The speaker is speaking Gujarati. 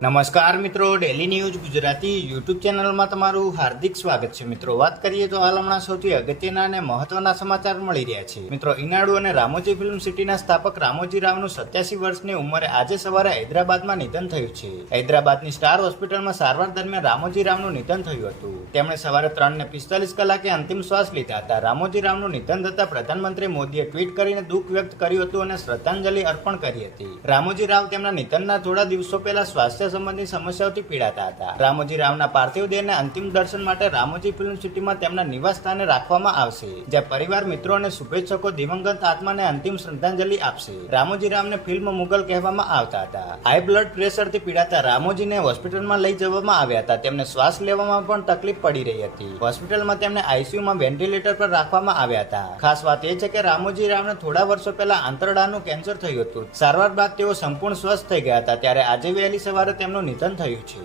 નમસ્કાર મિત્રો, ડેલી ન્યૂઝ ગુજરાતી યુટ્યુબ ચેનલમાં તમારું હાર્દિક સ્વાગત છે. મિત્રો, વાત કરીએ તો હાલ હમણાં સૌથી અગત્યના અને મહત્વના સમાચાર મળી રહ્યા છે. મિત્રો, ઈનાડુ અને રામોજી ફિલ્મ સિટીના સ્થાપક રામોજી રાવનું 87 વર્ષની ઉંમરે આજે સવારે હૈદરાબાદમાં નિધન થયું છે. હૈદરાબાદની સ્ટાર હોસ્પિટલમાં સારવાર દરમિયાન રામોજી રાવનું નિધન થયું હતું. તેમણે સવારે 3:45 કલાકે અંતિમ શ્વાસ લીધા હતા. રામોજી રાવનું નિધન થતાં પ્રધાનમંત્રી મોદીએ ટ્વીટ કરીને દુઃખ વ્યક્ત કર્યું હતું અને શ્રદ્ધાંજલિ અર્પણ કરી હતી. રામોજી રાવ તેમના નિધનના થોડા દિવસો પહેલા સ્વાસ્થ્ય સંબંધી સમસ્યાઓથી પીડાતા હતા. રામોજી રાવના પાર્થિવ દેહને અંતિમ દર્શન માટે રામોજી ફિલ્મ સિટીમાં તેમના નિવાસ સ્થાને રાખવામાં આવશે, જ્યાં પરિવાર, મિત્રો અને શુભેચ્છકો દિવંગત આત્માને અંતિમ શ્રદ્ધાંજલિ આપશે. રામોજી રાવને ફિલ્મ મુગલ કહેવામાં આવતા હતા. હાઈ બ્લડ પ્રેશરથી પીડાતા રામોજીને હોસ્પિટલમાં લઈ જવામાં આવ્યા હતા. તેમને શ્વાસ લેવામાં પણ તકલીફ પડી રહી હતી. હોસ્પિટલમાં તેમને આઈસીયુમાં વેન્ટિલેટર પર રાખવામાં આવ્યા હતા. ખાસ વાત એ છે કે રામોજી રાવને થોડા વર્ષો પહેલા આંતરડાનું કેન્સર થયું હતું. સારવાર બાદ તેઓ સંપૂર્ણ સ્વસ્થ થઈ ગયા હતા. ત્યારે આજે વહેલી સવારે તેમનું નિધન થયું છે.